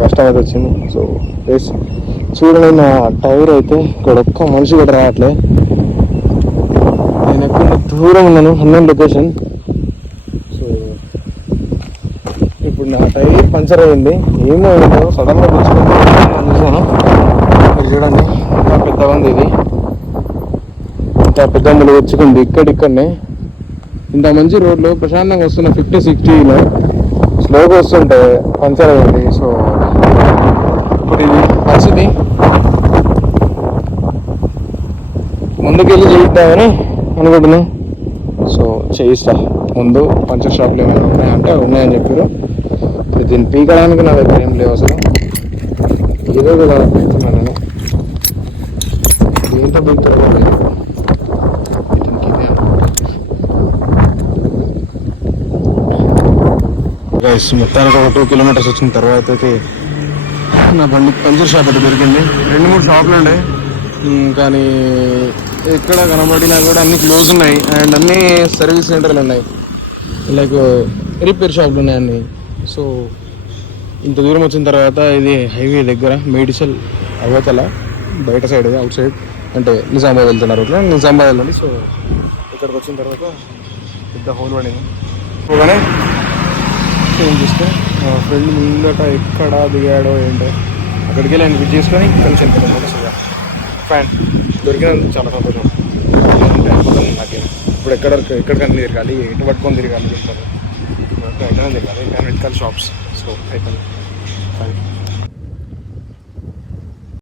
కష్టం అయితే వచ్చింది. సో ప్లీజ్ చూడండి, నా టైర్ అయితే ఇక్కడ ఒక్క మనిషి కూడా రావట్లే. నేను ఎక్కడ దూరం ఉన్నాను, అన్నోన్ లొకేషన్. సో ఇప్పుడు నా టైర్ పంచర్ అయ్యింది. ఏమో సడన్గా చూసాను. మీరు చూడండి ఇంకా పెద్దగా ఉంది, ఇది ఇంత పెద్ద ములు వచ్చుకుంది ఇక్కడిక్కడనే. ఇంత మంచి రోడ్లో ప్రశాంతంగా వస్తున్న 50-60లో స్లోగా వస్తుంటే పంచర్ అయ్యింది. సో ఇప్పుడు ఇది పరిస్థితి. ముందుకెళ్ళి చేయిద్దామని అనుకుంటున్నాను. సో చేయిస్తా. ముందు పంచర్ షాప్లు ఏమైనా ఉన్నాయంటే ఉన్నాయని చెప్పారు. దీన్ని పీకడానికి నా దగ్గర ఏం లేవు అసలు. ఏదో కదా పీకుతున్నాను నేను. ఏంటో పీకుతారో లేదు. గైస్ మొత్తానికి ఒక 2 కిలోమీటర్స్ వచ్చిన తర్వాత అయితే నా బండి పంచర్ షాప్ అయితే దొరికింది. 2-3 షాపులు ఉండే, కానీ ఎక్కడ కనబడినా కూడా అన్ని క్లోజ్ ఉన్నాయి. అండ్ అన్నీ సర్వీస్ సెంటర్లు ఉన్నాయి, లైక్ రిపేర్ షాపులు ఉన్నాయి అన్నీ. సో ఇంత దూరం వచ్చిన తర్వాత ఇది హైవే దగ్గర మేడిచల్ అవతల బయట సైడ్, అవుట్ సైడ్ అంటే నిజామాబాద్ వెళ్తున్నారు. ఇట్లా నిజామాబాద్ వెళ్ళండి. సో ఇక్కడికి వచ్చిన తర్వాత పెద్ద హోల్ పడింది. పోగానే ఏం చూస్తే మా ఫ్రెండ్ ముందట ఎక్కడ దిగాడో ఏంటో అక్కడికి వెళ్ళి ఆయన విజిట్ చేసుకొని కలిసి వెళ్ళిపోతాం. ఫ్యాన్ దొరికినందుకు చాలా సంతోషం. నాకే ఇప్పుడు ఎక్కడికైనా తిరగాలి, ఎటు పట్టుకొని తిరగాలి, ఎక్కడైనా తిరగాలి, ఎక్కడైనా వెతకాలి షాప్స్. సో అయిపోయింది.